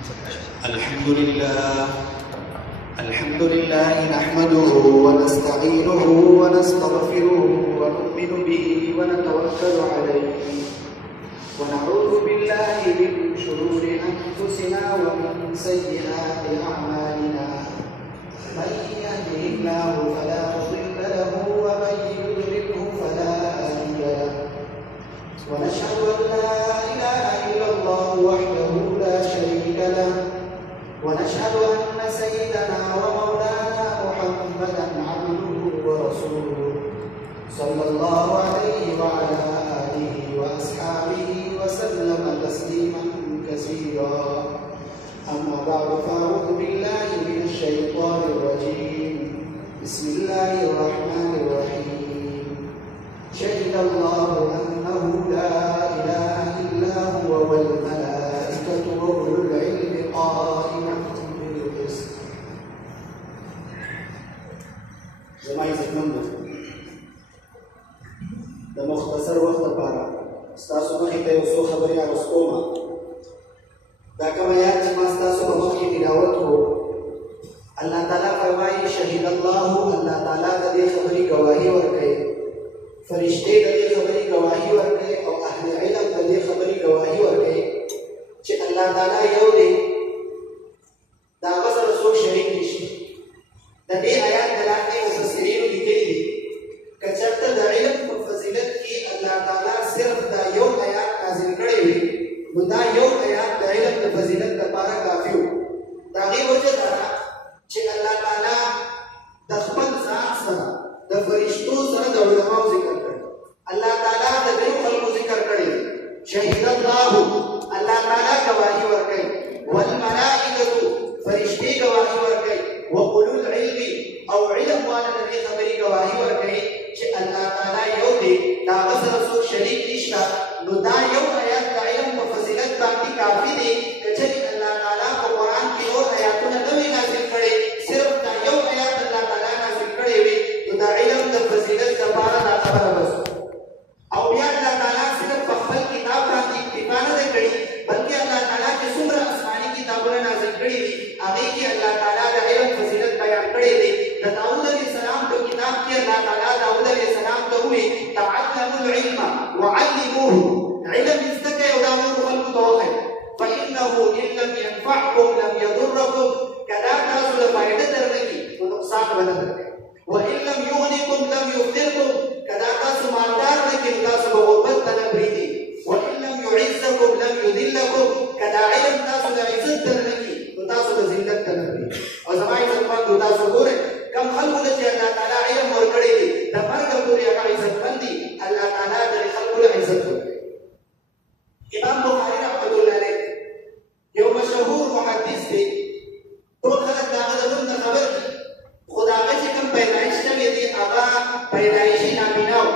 الحمد لله نحمده ونستعينه ونستغفره ونؤمن به ونتوكل عليه ونعوذ بالله من شرور أنفسنا ومن سيئات أعمالنا من يهده الله فلا مضل له ومن يضلله فلا هادي له ونشهد أن لا إله إلا الله وحده لا شريك له ونشهد أن سيدنا ومولانا محمدا عبده ورسوله صلى الله عليه وعلى آله وأصحابه وسلم تسليما كثيرا أما بعد فأعوذ بالله من الشيطان الرجيم بسم الله الرحمن الرحيم شهد الله أنه لا إله إلا هو والملائكة وأولو العلم قائما بالقسط. زماي زمنه د مختصر وخت لپاره ستاسو مخې ته یو څو خبرې راوستوم. دا کوم آیات چې ما ستاسو په مخ کې تلاوت کړو، الله تعالی فرمایي شهید الله، الله تعالی د دې خبرې گواهی ورکوي، فرشتې د دې خبرې گواهی ورکوي او اهل علم د دې خبرې گواهی ورکوي چې الله تعالی یو دی، دا هغه سره څوک شریک نشي. د دې آیات دلالت مفسرینو لیکلي دي که چېرته د علم په فضیلت کې الله تعالی صرف دا یو آیات نازل کړی وي نو دا یو آیات د علم د فضیلت لپاره کافي و. د هغې وجه دا ده چې الله تعالی د خپل ذات سره د فرشتو سره د علماو ذکر کړی. الله تعالی د دریو خلکو ذکر کړی، شهید الله، الله تعالی گواهی ورکوي، والملائکة، فرشتې گواهی ورکوي، وأولو العلم او علم والا د دې خبرې گواهی ورکوي چې الله تعالی یو دی، د هغه سره څوک شریک نشته. نو دا یو آیات د علم په فضیلت باندې کافي دی. که چېرې الله تعالی په قرآن کې نور آیاتونه نه وي نازل کړي، صرف دا یو آیات الله تعالی نازل کړی وي نو د علم د فضیلت لپاره دا خبره بس. او بیا الله تعالی صرف په خپل کتاب باندې اکتفا نه ده کړې، بلکې الله تعالی چې څومره آسماني کتابونه نازل کړي دي هغې کې الله تعالی د علم فضیلت بیان کړی دی. د داود علیه السلام په کتاب کې الله تعالی داود علیه السلام ته ووایي تعلموا العلم وعلموه، علم زده کړئ او دا نورو خلکو ته وښایئ. فإنه إن لم ينفعكم لم يضركم، که دا تاسو له فایده درنه کړي نو نقصان به نه درکوي. وإن لم يغنكم لم يفتركم، که دا تاسو مالدار نه کړي نو تاسو به غربت ته نه پرېږدي. وإن لم يعزكم لم يذلكم، که دا علم تاسو له عزت درنه کړي نو تاسو به ذلت ته نه پرېږدي. او زما عزتمندو تاسو ګورئ کم خلکو ته چې الله تعالی علم ورکړی دی د مرګه پورې هغه عزتمند دي، الله تعالی دغې خلکو له عزت ورکوي. امام بخاري رحمة الله علیه یو مشهور محدث دی، ټول خلک د هغه د نوم نه خبر دي، خو د هغه چې کوم پیدایش شوی دی هغه پیدایشي نابینا و.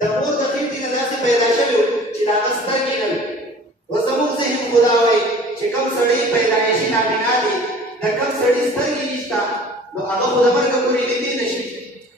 د مور د خېټې نه داسې پیدا شوی و چې د هغه سترګې نه وي. و زموږ ذهن خو دا وایي چې کوم سړی پیدایشي نابینا دی، د کوم سړي سترګې نشته نو هغه خو د مرګه پورې لیدلی نه شي.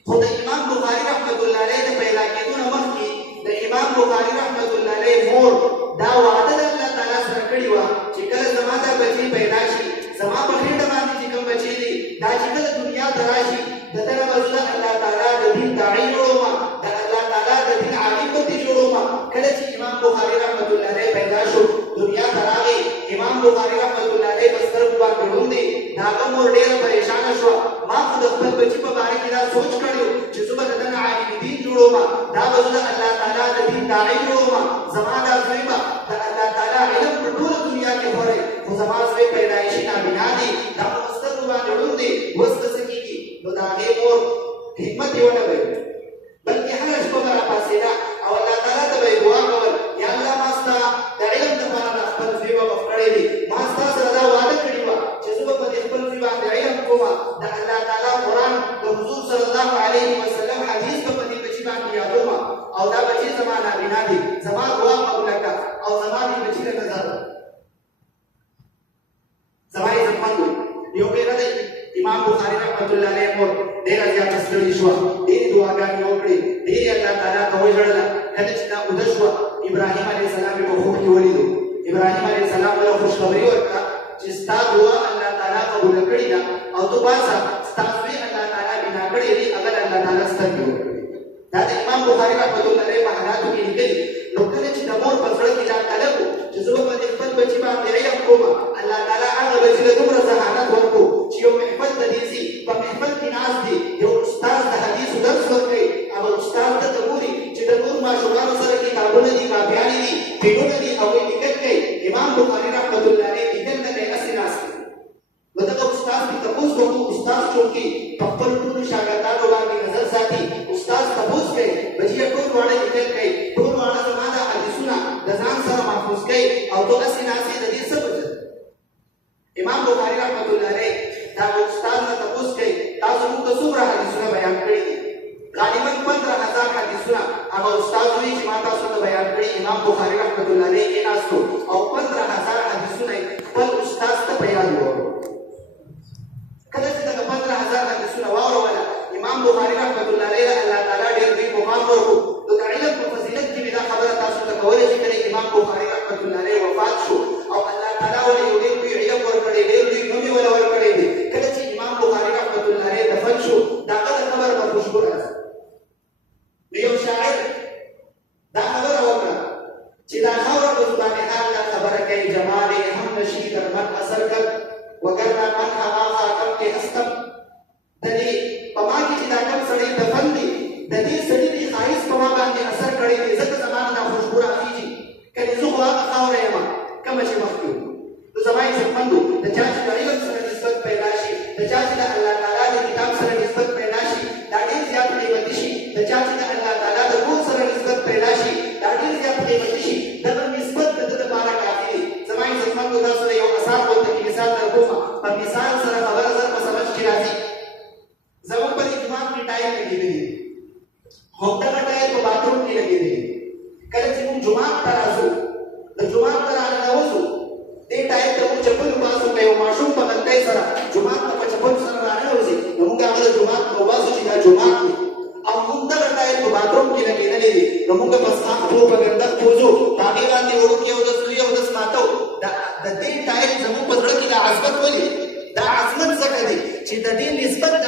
خو د امام بخاري رحمة الله علیه د پیدا کېدو نه مخکې د امام بخاري رحمة الله علیه مور دا وعده د الله تعالی سره کړې وه چې کله زما دا بچی پیدا شي، زما په خېټه باندې چې کوم بچی دی دا چې کله دنیا ته راشي د ده نه به زه الله تعالی د دین داعي جوړوم، د الله تعالی د دین عالم به جوړوم. کله چې امام بخاري رحمة الله علیه پیدا شو، دنیا ته راغی، امام بخاري رحمة الله علیه په سترګو باندې ړوند دی. د هغه مور ډېره پریشانه شوه، ما خو د خپل بچي په باره کې دا سوچ کړی و چې زه به د ده نه عالم دین جوړوم، دا به زه د الله تعالی د دین داعي جوړوم، زما دا زوی به د الله تعالی علم په ټوله دنیا کې خورئ. خو زما زوی پیدایشي نابینا دی، دا په سترګو باندې ړوند دی، اوس به څه کېږي؟ نو د هغې مور همت یې ونه کړی، بلکې هره شپه به راپاڅېده او الله تعالی ته به یې دعا کول، یا الله ما ستا د علم دپاره د خپل زوی وقف کړی دی، ما ستا سره دا وعده کړې وه چې زه به په دې خپل زوی باندې علم کوم، د الله تعالی قرآن د حضور صلی الله علیه وسلم حدیث به په دې بچي باندې یادوم او دا بچي زما نابینا دی، زما دعا قبوله کړه او زما دې بچي ته نظر زما عزتمندو. یو پېره دی امام بخاري رحمة الله علیه مور ډېره زیاته ستړې شوه، ډېرې دعاګانې وکړې، ډېرې الله تعالی ته وژړله. کله چې دا اوده شوه ابراهیم علیه السلام یې په خوب کې ولیدو، ابراهیم علیه السلام له خوشخبري ورکړه چې ستا دعا الله تعالی قبول کړې ده او تو پاسه ستا زوی الله تعالی بنا کړی دی هغه الله تعالی سترګې ورکړي. دا د امام بخاري رحمة الله علیه په حالاتو کې لیکلي. نو کله چې د مور په زړه کې دا طلب و چې زه به په خپل بچي باندې علم کوم، الله تعالی هغه بچي له دومره ذهانت ورکړو چې یو محفل ته دې ځي، په محفل کې ناست دی، یو استاد د حدیثو درس ورکوي، هغه استاد ته ته ګوري چې د نور ماشومانو سره کتابونه دي، کاپیانې دي، پېنونه دي او لیکل کوي. امام بخاري رحمة الله علیه لیکل نه کوي، هسې ناست دی. نو دغه استاد کې تپوس وکړو، استاد چونکې په خپل ټولو شاګردانو باندې نظر ساتي، استاد تپوس کوي بچیه ټول واړه لیکل کوي، ټول واړه زما دا حدیثونه د ځان سره محفوظ کوي او ته هسې ناست د دې څه وجه ده؟ امام بخاري رحمة الله علیه دا استاد نه تپوس کوي تاسو موږ ته څومره حدیثونه بیان کړي دي؟ غالبا 15,000 حدیثونه هغه استاد وایي چې ما تاسو ته بیان کړي. امام بخاري رحمة الله علیه کېناستو او 15,000 حدیثونه خپل استاد ته په یاد ووړل. کله چې دغه 15,000 حدیثونه واوروله امام بخاري رحمة الله علیه الله تعالی ډېر لوی مقام ورکړو. نو د علم په فضیلت کې مې دا خبره تاسو ته کولی چې کله امام بخاري رحمة الله علیه وفات شو او الله تعالی ولې یو ډېر لوی علم ورکړی، ډېر لوی نوم یې وله ورکړی دی. کله چې امام بخاري رحمة الله علیه دفن شو د هغه د قبر په خوشبو راځي. نو یو شاعر دا خبره وکړه چې دا خاوره په زبان حال دا خبره کوي جمال هم نشي در من اثر کړ وګرنه من هغه کم کې هستم. د دې په ما کې چې دا کم سړی دفن دی د دې سړي د ښایست په ما باندې اثر کړی دی، ځکه زما نه دا خوشبو راخېږي. کنې زه خو هغه خاوره یم کومه چې مخکې وم. نو زما عزتمندو د چا چې د علم سره نسبت پیدا شي، د چا چې د الله تعالی د کتاب سره نسبت پیدا شي دا ډېر زیات قیمتي شي. د چا چې د الله تعالی د روح سره نسبت پیدا شي دا ډېر زیات قیمتي شي. دغه نسبت د ده دپاره کافي دی. زما عزتمندو تاسو ته یو اثار ورته کې مثال در کومه، په مثال سره خبره زر په سمجھ کې راځي. زموږ په دې جومات کې ټایل لګېدلي دي، همدغه ټایل په باتروم کې لګېدلي دي. کله چې موږ جومات ته راځو د جومات ته راننوځو دې ټایل ته موږ چپل وباسو، که یو ماشوم په غلطۍ سره جومات ته په چپل سره راننوځي نو موږ هغه د جومات نه وباسو چې دا جومات دی او موږ دغه ټایل په باتروم کې لګېدلي دي. نو موږ په سخت پو په ګنده پوځو په هغې باندې وړوکي اودس لوی اودس ماتو. د دې ټایل زموږ په زړه کې دا عظمت ولې؟ دا عظمت ځکه دی چې د دې نسبت د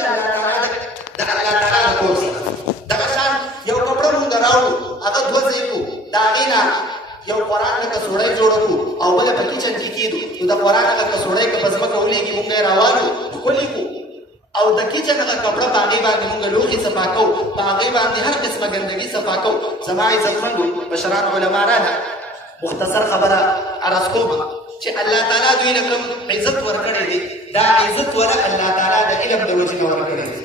الله تعالی د کور سره. دغه شان یو کپړه موږ راوړو هغه دوه ځای کړو، د هغې نه یو قرآن لکه سوړی جوړه کړو او بله په کچن کې کېدو. نو د قرآن هغه کسوړی که په ځمکه ولېږي موږ یې راوالو ښکلي کړو او د کچن هغه کپړه په هغې باندې موږ لوښي صفا کوو، په هغې باندې هر قسمه ګندګي صفا کوو. زما عزتمندو مشران علما راله مختصر خبره عرض کوم چې الله تعالی دوی له کوم عزت ورکړی دی دا عزت وله الله تعالی د علم د وجې نه ورکړی دی.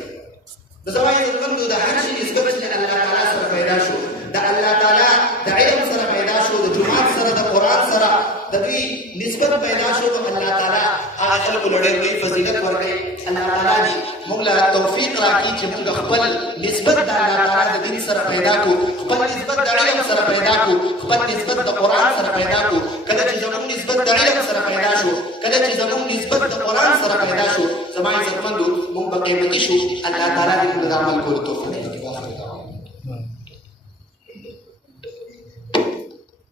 نو زما عزتمندو د هر شي نسبت چې الله تعالی سره پیدا شو، د الله تعالی د علم سره پیدا شو، د جومات سره د قرآن سره د دوی نسبت پیدا شو. نو الله تعالی هغه خلکو له ډېر لوی فضیلت ورکوي. الله تعالی دې موږ له توفیق راکړي چې موږ خپل نسبت د الله تعالی د دین سره پیدا کړو، خپل نسبت د علم سره پیدا کړو، خپل نسبت د قرآن سره پیدا کړو. کله چې زموږ نسبت د علم سره پیدا شو، کله چې زموږ نسبت د قرآن سره پیدا شو، زما عزتمندو موږ به قیمتي شو. الله تعالی دې موږ د عمل کولو توفیق راکړي.